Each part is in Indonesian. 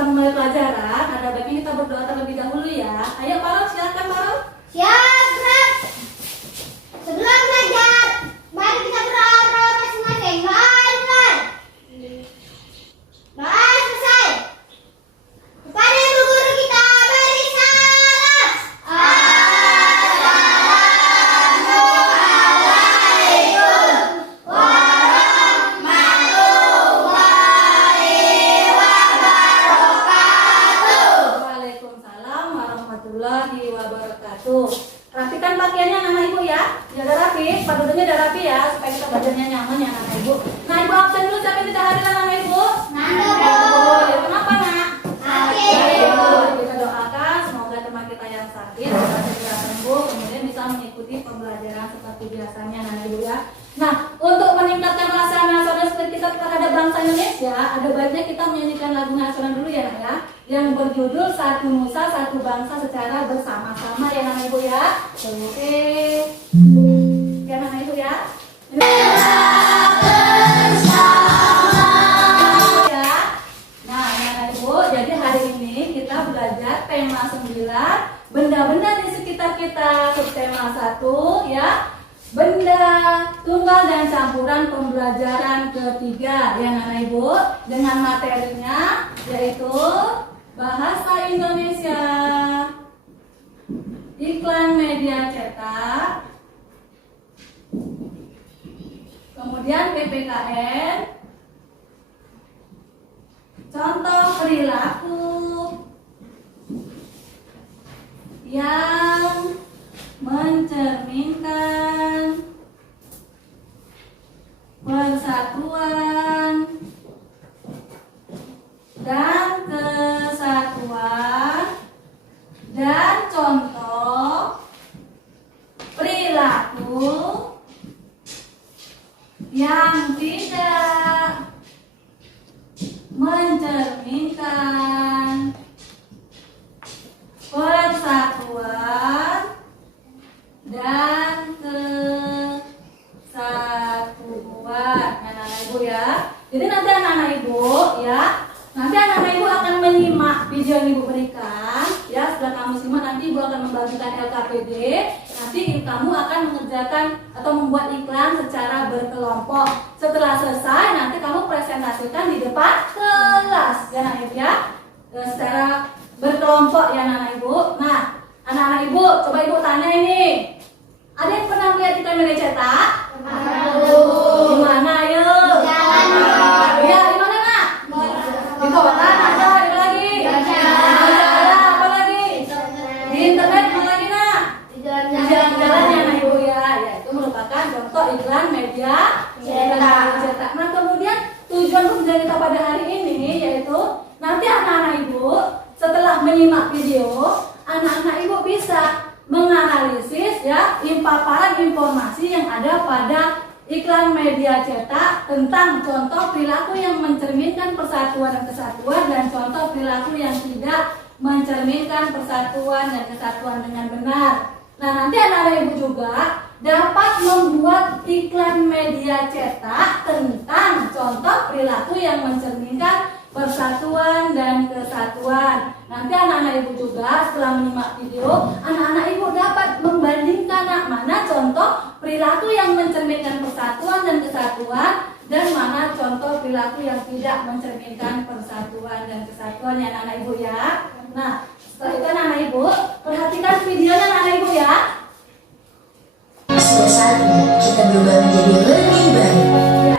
Mulai pelajaran, ada baiknya kita berdoa terlebih dahulu ya. Ayo Farul, silakan Farul. Siap, Kak. Sebelum belajar, mari kita berdoa masing-masing. Doa selesai. Kepada ibu guru kita beri salam. Assalamualaikum warahmatullahi wabarakatuh. Waalaikumsalam warahmatullahi wabarakatuh. Rapikan pakaiannya anak ibu ya. Jaga rapi, padunya udah rapi ya, supaya kita belajarnya nyaman ya anak ibu. Nah ibu absen dulu, siapa yang tidak hadir anak ibu? Nanda, Bu. Ya, kenapa nak? Kita doakan semoga teman kita yang sakit bisa segera sembuh, kemudian bisa mengikuti pembelajaran seperti biasanya anak ibu ya. Nah, untuk meningkatkan rasa nasional kita terhadap bangsa Indonesia, ada baiknya kita menyanyikan lagu nasional dulu ya, Nak, ya, yang berjudul Satu Nusa Satu Bangsa Secara Bersama-sama ya, Nak Ibu ya. Oke, ya Nak Ibu ya. Ya. Nah, Nak Ibu, jadi hari ini kita belajar tema 9, benda-benda di sekitar kita. Subtema 1 ya. Benda, tunggal dan campuran pembelajaran ketiga ya Anak Ibu, dengan materinya yaitu bahasa Indonesia, iklan media cetak, kemudian PPKN, contoh perilaku yang mencerminkan persatuan dan kesatuan, dan contoh perilaku yang tidak mencerminkan persatuan dan kesatuan anak-anak ibu ya. Jadi nanti anak-anak ibu ya, nanti anak-anak ibu akan menyimak video yang ibu berikan ya. Setelah kamu simak, nanti ibu akan membagikan LKPD. Nanti kamu akan mengerjakan atau membuat iklan secara berkelompok. Setelah selesai, nanti kamu presentasikan di depan kelas ya anak ibu ya, secara berkelompok ya anak-anak ibu. Nah, anak-anak ibu, coba ibu tanya ini. Ada yang pernah melihat iklan media cetak? Di mana ayo? Ya, di mana nak? Di kota ada, di mana lagi? Di jalan, apa lagi? Di internet, apa lagi nak? Di jalan-jalan ya anak ibu ya. Ya, itu merupakan contoh iklan media cetak. Nah, kemudian tujuan pembelajaran kita pada hari ini yaitu nanti anak-anak ibu setelah menyimak video, anak-anak ibu bisa menganalisis ya paparan informasi yang ada pada iklan media cetak tentang contoh perilaku yang mencerminkan persatuan dan kesatuan, dan contoh perilaku yang tidak mencerminkan persatuan dan kesatuan dengan benar. Nah, nanti anak-anak ibu juga dapat membuat iklan media cetak tentang contoh perilaku yang mencerminkan persatuan dan kesatuan. Nanti anak-anak ibu juga setelah menyimak video, anak-anak ibu dapat membandingkan mana contoh perilaku yang mencerminkan persatuan dan kesatuan, dan mana contoh perilaku yang tidak mencerminkan persatuan dan kesatuan ya anak-anak ibu ya. Nah, setelah itu anak-anak ibu perhatikan videonya anak-anak ibu ya. Sudah saatnya kita berubah menjadi lebih baik. Ya.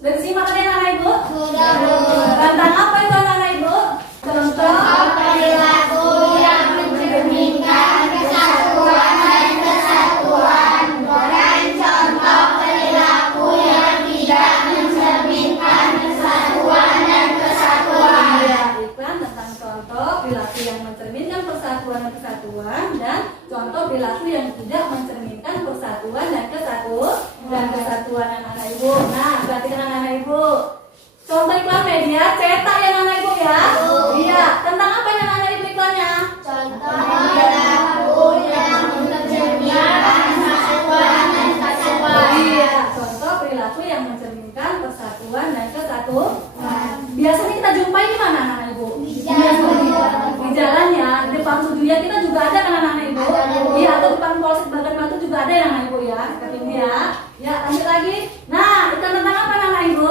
Sudah disimak tadi anak-anak ibu? Sudah, Bu. Tentang apa itu anak-anak ibu? Contoh Perilaku yang mencerminkan kesatuan dan kesatuan, dan contoh bersatu dan kesatuan anak-anak ibu. Nah, perhatikan anak-anak ibu. Contoh iklan media cetak ya anak-anak ibu ya. Iya, tentang apa ya anak-anak ibu iklannya? Contoh perilaku yang mencerminkan persatuan dan kesatuan. Iya, contoh perilaku yang mencerminkan persatuan dan kesatuan. Biasanya kita jumpai di mana anak-anak ibu? Di jalan ya, di depan studio kita juga ada kan anak-anak ibu? Iya, atau depan polsek Bagan Batu juga ada ya anak ibu ya. Seperti ini ya. Ya, lanjut lagi. Nah, iklan tentang apa anak ibu?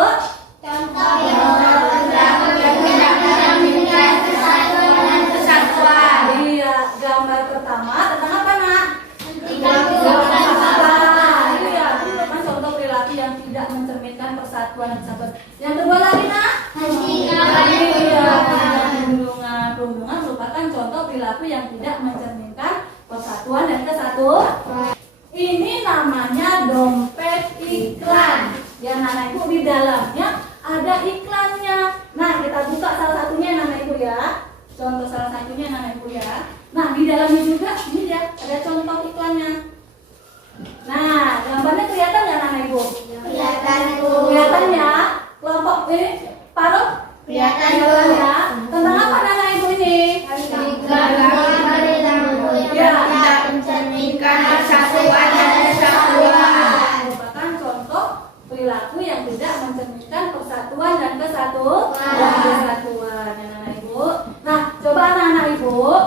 Contoh perilaku yang tidak mencerminkan persatuan dan kesatuan. Iya, gambar pertama tentang apa nak? Perilaku Iya, kan contoh perilaku yang tidak mencerminkan persatuan dan kesatuan. Yang kedua lagi nak? Iya, perundungan merupakan contoh perilaku yang tidak mencerminkan persatuan dan kesatuan. Ini namanya dompet iklan. Ya anak ibu, di dalamnya ada iklannya. Nah, kita buka salah satunya anak ibu ya. Contoh salah satunya anak ibu ya. Nah, di dalamnya juga ini ya ada contoh iklannya. Nah, gambarnya kelihatan nggak anak ibu? Kelihatan Bu. Kelihatan ya. Kelompok paruh Kelihatan Bu. ya. Tentang apa anak ibu ini? Perilaku yang tidak mencerminkan persatuan dan kesatuan. Merupakan contoh perilaku yang tidak mencerminkan persatuan dan kesatuan. Anak-anak ibu. Nah, coba anak-anak ibu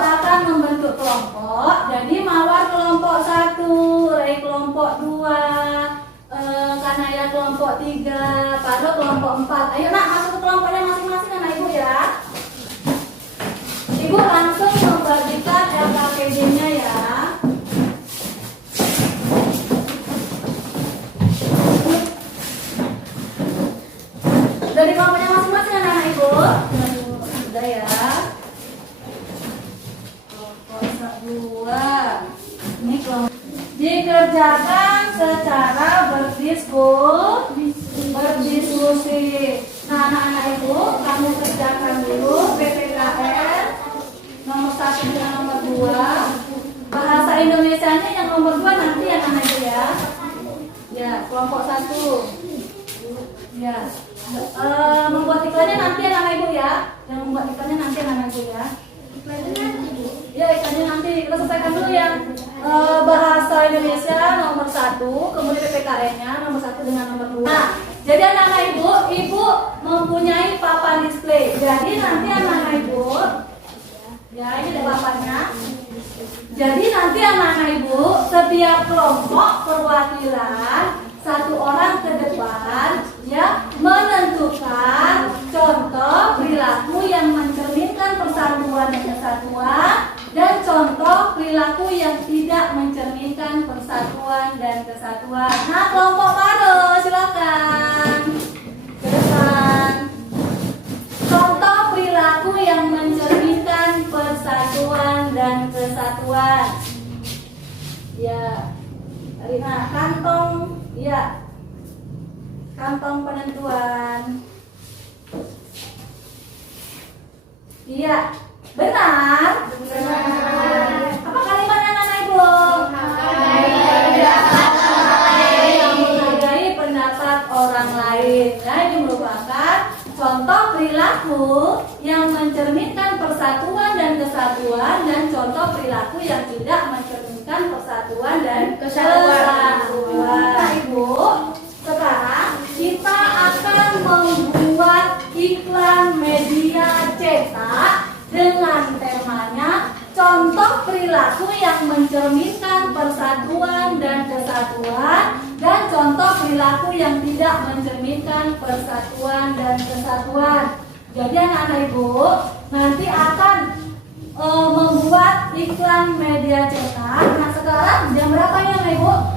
akan membentuk kelompok. Jadi Mawar kelompok 1, Ray kelompok 2, Kanaya kelompok 3, Pado kelompok 4. Ayo nak masuk ke kelompoknya masing-masing anak ibu ya. Ibu langsung membagikan LKPD-nya ya. Dari kelompoknya masing-masing anak-anak ibu. Sudah ya. Kelompok 2. Ini kelompok. Dikerjakan secara berdiskusi. Nah, anak-anak ibu, kamu kerjakan dulu PPKN nomor 1 dan nomor 2. Bahasa Indonesianya yang nomor 2 nanti anak-anak ibu ya. Ya, kelompok 1. Ya. Membuat iklannya nanti anak-anak ibu ya. Yang membuat iklannya nanti anak-anak ibu ya. Ya, iklannya nanti kita selesaikan dulu yang bahasa Indonesia nomor 1, kemudian PPKN-nya nomor 1 dengan nomor 2. Nah, jadi anak-anak ibu mempunyai papan display. Jadi nanti anak-anak ibu, ya ini ada papannya. Jadi nanti anak-anak ibu setiap kelompok perwakilan 1 orang ke depan ya menentukan contoh perilaku yang mencerminkan persatuan dan kesatuan dan contoh perilaku yang tidak mencerminkan persatuan dan kesatuan. Nah, kelompok baru silakan ke depan. Contoh perilaku yang mencerminkan persatuan dan kesatuan. Ya, Rina, kantong. Ya, kantong penentuan. Iya, benar. Apa kalimatnya anak ibu? Menghargai pendapat orang lain. Nah, ini merupakan contoh perilaku yang mencerminkan persatuan dan kesatuan dan contoh perilaku yang tidak mencerminkan persatuan dan kesatuan. Nah, ibu, sekarang kita akan membuat iklan media cetak dengan temanya contoh perilaku yang mencerminkan persatuan dan kesatuan dan contoh perilaku yang tidak mencerminkan persatuan dan kesatuan. Jadi anak-anak ibu nanti akan membuat iklan media cetak. Nah, sekarang jam berapa ya anak ibu?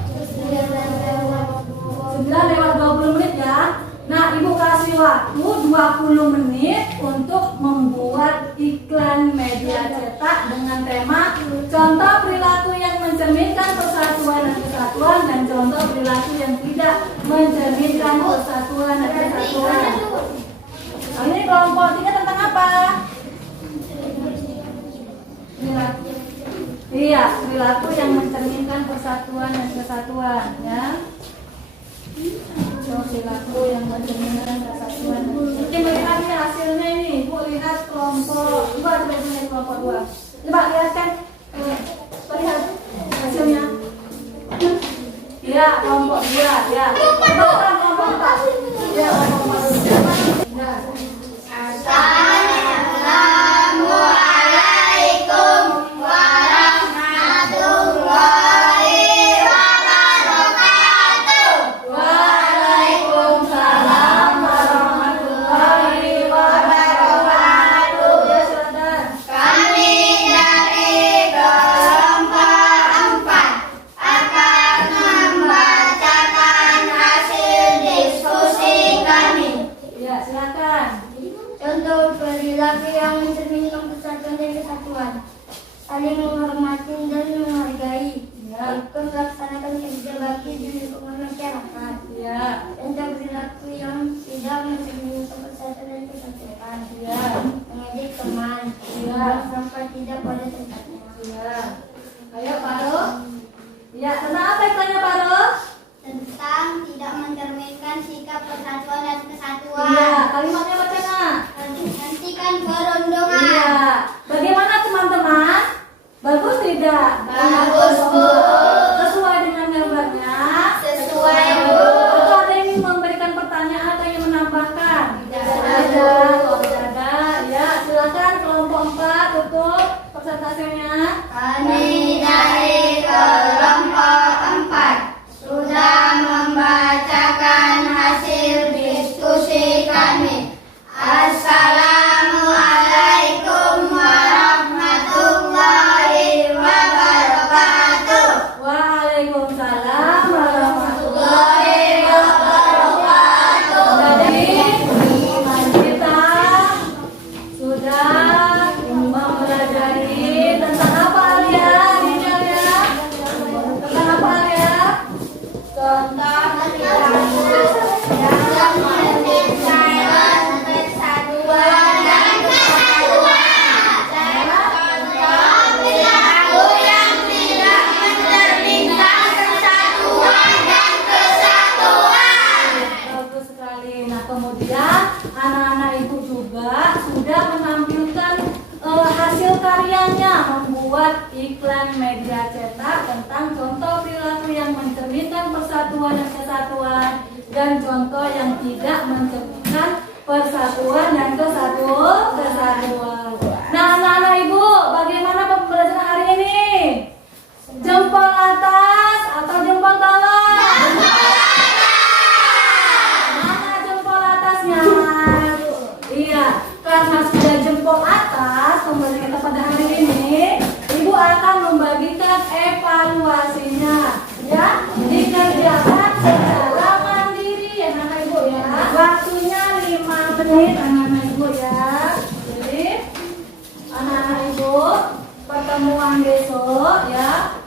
9:20 ya. Nah, ibu kasih waktu 20 menit untuk membuat iklan media cetak dengan tema contoh perilaku yang mencerminkan persatuan dan kesatuan dan contoh perilaku yang tidak mencerminkan persatuan dan kesatuan. Nah, ini kelompok 3 tentang apa? Iya, perilaku yang mencerminkan persatuan dan kesatuan, ya. So, perilaku yang mencerminkan persatuan. Oke, melihat nih hasilnya ini. Bu, lihat kelompok. Coba lihat kelompok 2. Coba lihatkan. Lihat hasilnya. Iya, kelompok 2, ya. Coba kelompok 4. Ya, kelompok 4. Ya. Assalamualaikum warahmatullahi wabarakatuh. Waalaikumsalam warahmatullahi wabarakatuh. Ya, silakan. Kami dari kelompok 4 akan membacakan hasil diskusi kami. Ya, silakan. Contoh perilaku yang mencerminkan persatuan dan kesatuan: saling menghormati dan menghargai, ikut melaksanakan kerja bakti di lingkungan masyarakat. Ya. Contoh perilaku yang tidak mencerminkan persatuan dan kesatuan: Ya. mengejek teman, Ya. sampai tidak pada tempatnya. Ya. Ayo, Paro. Ya, tentang apa iklannya, Paro? Tentang tidak mencerminkan sikap persatuan dan kesatuan. Iya, kalimatnya baca, Nak. Hentikan perundungan. Iya. Bagaimana teman-teman? Bagus tidak? Bagus, Bu. Sesuai dengan gambarnya? Sesuai, Bu. Atau ada yang ingin memberikan pertanyaan atau yang menambahkan? Tidak ada. Oh, tidak ada. Ya, silakan kelompok 4 tutup presentasinya. Kami dari kelompok 4 sudah membacakan hasil diskusi kami. Assalamualaikum warahmatullahi wabarakatuh. Waalaikumsalam warahmatullahi Wabarakatuh. Jadi kita sudah mempelajari tentang apa, Alia? Ini Alia. Tentang apa, Alia? Tentang perilaku yang mencerminkan persatuan dan kesatuan. Contoh perilaku yang tidak mencerminkan persatuan dan kesatuan. Bagus sekali. Nah, kemudian anak-anak ibu juga sudah menampilkan hasil karyanya membuat iklan media cetak tentang contoh perilaku yang mencerminkan persatuan dan kesatuan dan contoh yang tidak mencerminkan persatuan dan kesatuan. Nah, anak-anak ibu, bagaimana pembelajaran hari ini? Jempol atas atau jempol bawah? Mana jempol atasnya? Iya, karena sudah jempol atas pembelajaran kita pada hari ini, ibu akan membagikan evaluasinya, ya, dikerjakan secara mandiri ya anak ibu ya. Waktunya 5 menit anak-anak ibu ya. Jadi anak-anak ibu, pertemuan besok ya.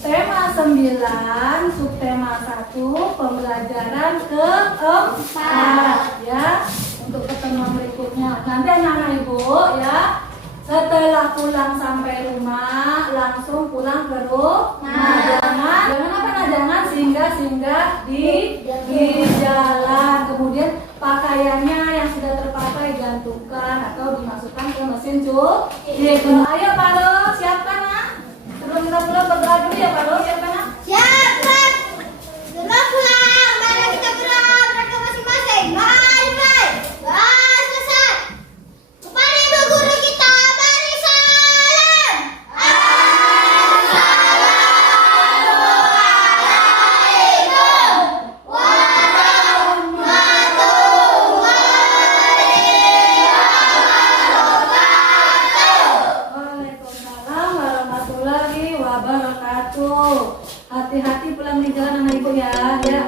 Tema 9, subtema 1, pembelajaran keempat ya. Untuk pertemuan berikutnya nanti anak-anak ibu ya, setelah pulang sampai rumah langsung pulang ke rumah. Jangan singgah di jalan. Kemudian pakaiannya yang sudah terpakai gantungkan atau dimasukkan ke mesin cuci. Ayo Paro, siapkan nak. Sebelum kita pulang berdoa dulu ya Paro, siapkan nak. Siap, Pak. Sudah pulang. Mari kita berangkat ke masing-masing. Mari. Selesai. Kepada ibu guru kita, beri salam. Assalamualaikum Waalaikumsalam warahmatullahi wabarakatuh. Hati-hati pulang di jalan anak ibu ya. Ya.